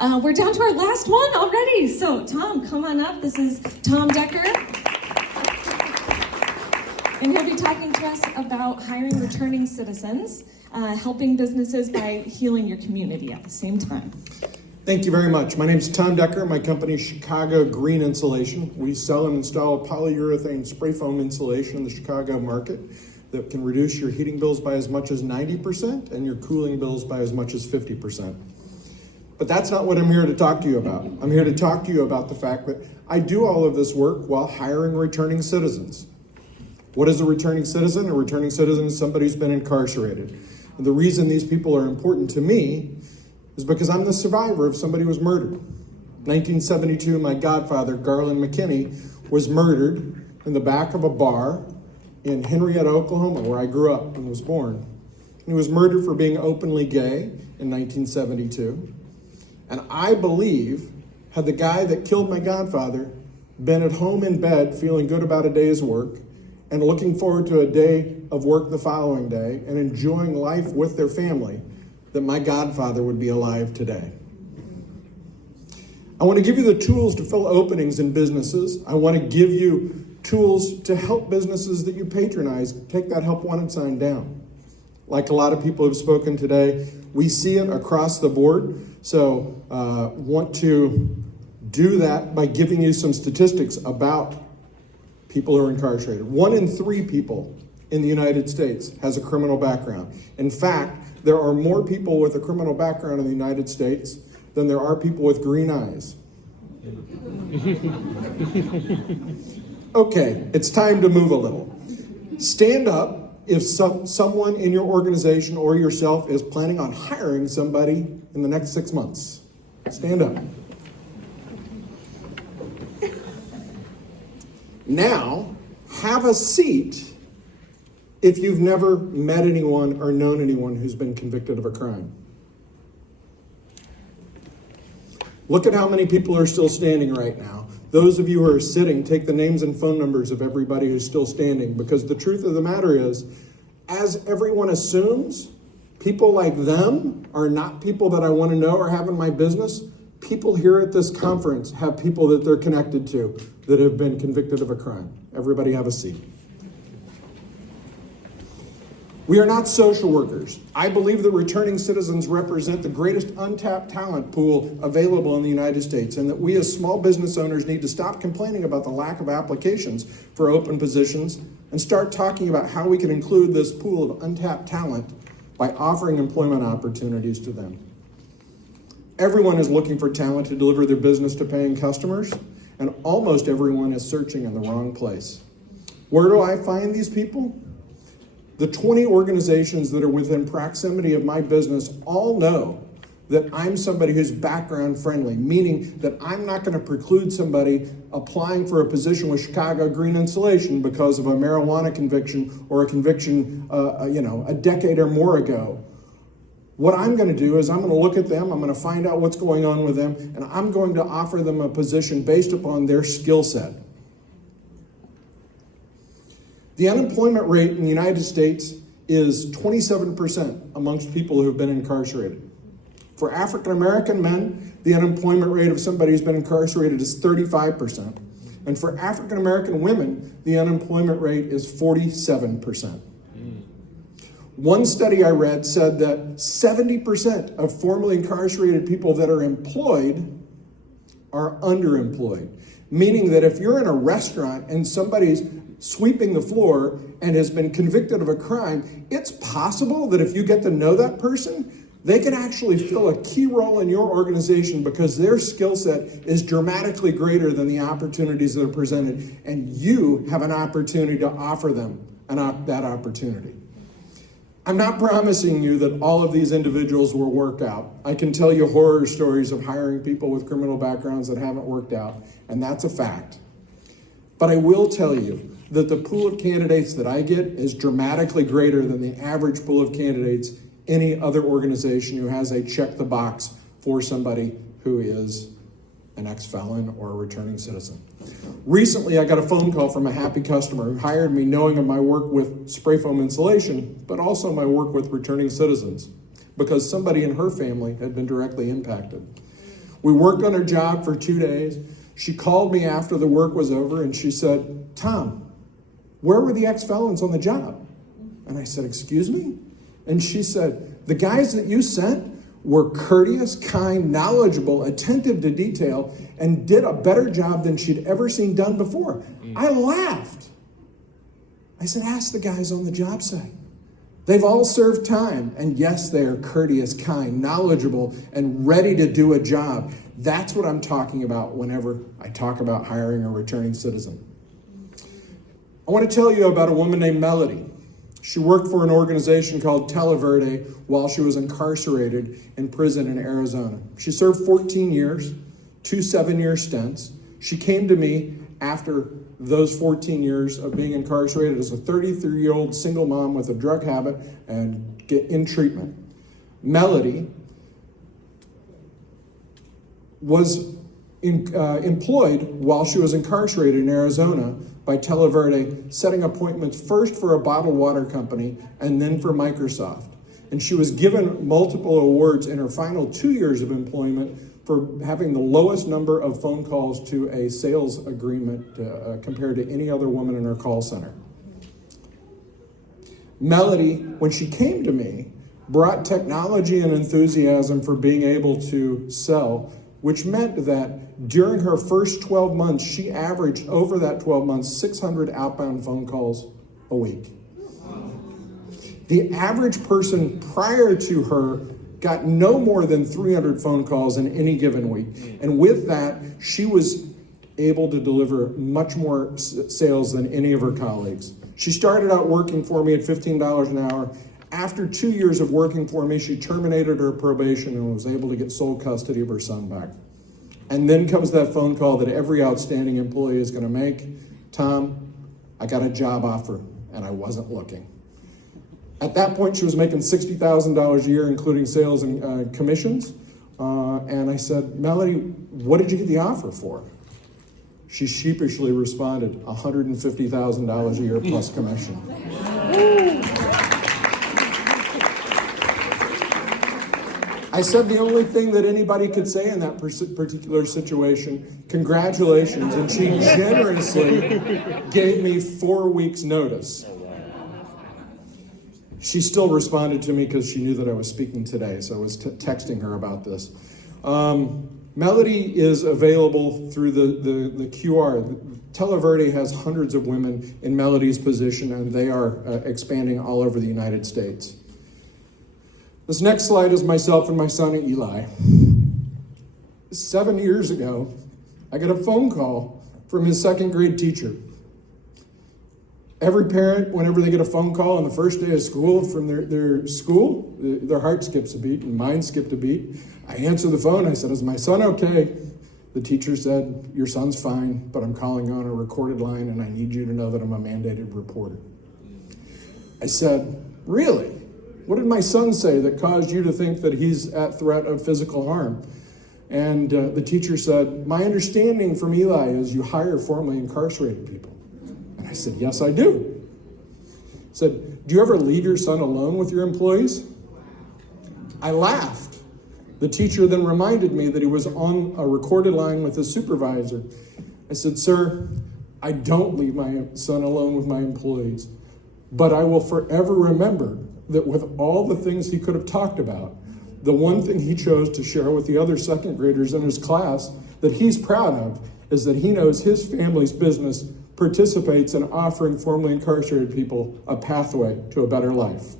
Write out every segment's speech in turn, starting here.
We're down to our last one already. So Tom, come on up. This is Tom Decker. And he'll be talking to us about hiring returning citizens, helping businesses by healing your community at the same time. Thank you very much. My name is Tom Decker. My company is Chicago Green Insulation. We sell and install polyurethane spray foam insulation in the Chicago market that can reduce your heating bills by as much as 90% and your cooling bills by as much as 50%. But that's not what I'm here to talk to you about. I'm here to talk to you about the fact that I do all of this work while hiring returning citizens. What is a returning citizen? A returning citizen is somebody who's been incarcerated. And the reason these people are important to me is because I'm the survivor of somebody who was murdered. 1972, my godfather, Garland McKinney, was murdered in the back of a bar in Henrietta, Oklahoma, where I grew up and was born. He was murdered for being openly gay in 1972. And I believe, had the guy that killed my godfather been at home in bed feeling good about a day's work and looking forward to a day of work the following day and enjoying life with their family, that my godfather would be alive today. I want to give you the tools to fill openings in businesses. I want to give you tools to help businesses that you patronize take that help wanted sign down. Like a lot of people have spoken today, we see it across the board. So want to do that by giving you some statistics about people who are incarcerated. 1 in 3 people in the United States has a criminal background. In fact, there are more people with a criminal background in the United States than there are people with green eyes. Okay, it's time to move a little. Stand up if someone in your organization or yourself is planning on hiring somebody in the next 6 months. Stand up. Now, have a seat if you've never met anyone or known anyone who's been convicted of a crime. Look at how many people are still standing right now. Those of you who are sitting, take the names and phone numbers of everybody who's still standing, because the truth of the matter is, as everyone assumes, people like them are not people that I want to know or have in my business. People here at this conference have people that they're connected to that have been convicted of a crime. Everybody have a seat. We are not social workers. I believe that returning citizens represent the greatest untapped talent pool available in the United States, and that we as small business owners need to stop complaining about the lack of applications for open positions and start talking about how we can include this pool of untapped talent by offering employment opportunities to them. Everyone is looking for talent to deliver their business to paying customers, and almost everyone is searching in the wrong place. Where do I find these people? The 20 organizations that are within proximity of my business all know that I'm somebody who's background friendly, meaning that I'm not going to preclude somebody applying for a position with Chicago Green Insulation because of a marijuana conviction or a conviction a decade or more ago. What I'm going to do is I'm going to look at them, I'm going to find out what's going on with them, and I'm going to offer them a position based upon their skill set. The unemployment rate in the United States is 27% amongst people who have been incarcerated. For African American men, the unemployment rate of somebody who's been incarcerated is 35%. And for African American women, the unemployment rate is 47%. One study I read said that 70% of formerly incarcerated people that are employed are underemployed. Meaning that if you're in a restaurant and somebody's sweeping the floor and has been convicted of a crime, it's possible that if you get to know that person, they can actually fill a key role in your organization because their skill set is dramatically greater than the opportunities that are presented, and you have an opportunity to offer them that opportunity. I'm not promising you that all of these individuals will work out. I can tell you horror stories of hiring people with criminal backgrounds that haven't worked out, and that's a fact. But I will tell you that the pool of candidates that I get is dramatically greater than the average pool of candidates any other organization who has a check the box for somebody who is an ex-felon or a returning citizen. Recently, I got a phone call from a happy customer who hired me knowing of my work with spray foam insulation, but also my work with returning citizens, because somebody in her family had been directly impacted. We worked on her job for 2 days. She called me after the work was over and she said, Tom, where were the ex-felons on the job? And I said, excuse me? And she said, the guys that you sent were courteous, kind, knowledgeable, attentive to detail, and did a better job than she'd ever seen done before. I laughed. I said, ask the guys on the job site. They've all served time, and yes, they are courteous, kind, knowledgeable, and ready to do a job. That's what I'm talking about whenever I talk about hiring a returning citizen. I want to tell you about a woman named Melody. She worked for an organization called Televerde while she was incarcerated in prison in Arizona. She served 14 years, 2 7-year stints. She came to me after those 14 years of being incarcerated as a 33-year-old single mom with a drug habit and get in treatment. Melody was employed while she was incarcerated in Arizona by Televerde, setting appointments first for a bottled water company and then for Microsoft. And she was given multiple awards in her final 2 years of employment for having the lowest number of phone calls to a sales agreement compared to any other woman in her call center. Melody, when she came to me, brought technology and enthusiasm for being able to sell, which meant that during her first 12 months, she averaged over that 12 months 600 outbound phone calls a week. The average person prior to her got no more than 300 phone calls in any given week. And with that, she was able to deliver much more sales than any of her colleagues. She started out working for me at $15 an hour. After 2 years of working for me, she terminated her probation and was able to get sole custody of her son back. And then comes that phone call that every outstanding employee is going to make. Tom, I got a job offer and I wasn't looking. At that point, she was making $60,000 a year, including sales and commissions. And I said, Melody, what did you get the offer for? She sheepishly responded, $150,000 a year plus commission. I said the only thing that anybody could say in that particular situation, congratulations, and she generously gave me 4 weeks' notice. She still responded to me because she knew that I was speaking today, so I was texting her about this. Melody is available through the QR. Televerde has hundreds of women in Melody's position, and they are expanding all over the United States. This next slide is myself and my son Eli. 7 years ago, I got a phone call from his second grade teacher. Every parent, whenever they get a phone call on the first day of school from their school, their heart skips a beat and mine skipped a beat. I answered the phone. I said, is my son okay? The teacher said, your son's fine, but I'm calling on a recorded line and I need you to know that I'm a mandated reporter. I said, really? What did my son say that caused you to think that he's at threat of physical harm? And the teacher said, my understanding from Eli is you hire formerly incarcerated people. And I said, yes, I do. He said, do you ever leave your son alone with your employees? I laughed. The teacher then reminded me that he was on a recorded line with his supervisor. I said, sir, I don't leave my son alone with my employees, but I will forever remember that with all the things he could have talked about, the one thing he chose to share with the other second graders in his class that he's proud of is that he knows his family's business participates in offering formerly incarcerated people a pathway to a better life.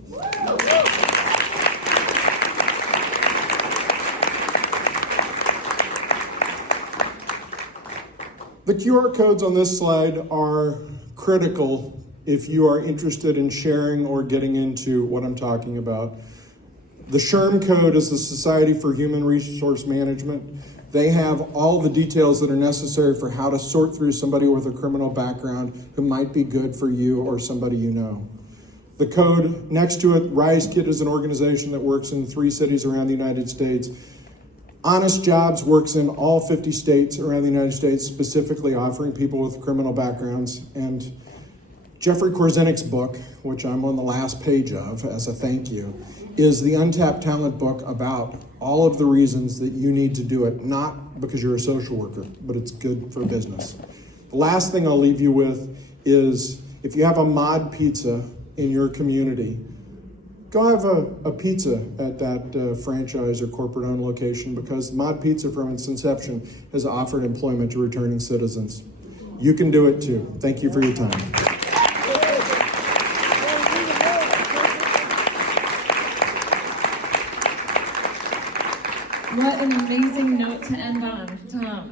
The QR codes on this slide are critical if you are interested in sharing or getting into what I'm talking about. The SHRM code is the Society for Human Resource Management. They have all the details that are necessary for how to sort through somebody with a criminal background who might be good for you or somebody you know. The code next to it, RiseKit is an organization that works in 3 cities around the United States. Honest Jobs works in all 50 states around the United States, specifically offering people with criminal backgrounds. And Jeffrey Korzenik's book, which I'm on the last page of as a thank you, is the Untapped Talent book about all of the reasons that you need to do it, not because you're a social worker, but it's good for business. The last thing I'll leave you with is if you have a mod pizza in your community, go have a pizza at that franchise or corporate-owned location, because Mod Pizza from its inception has offered employment to returning citizens. You can do it too. Thank you for your time. What an amazing note to end on, Tom.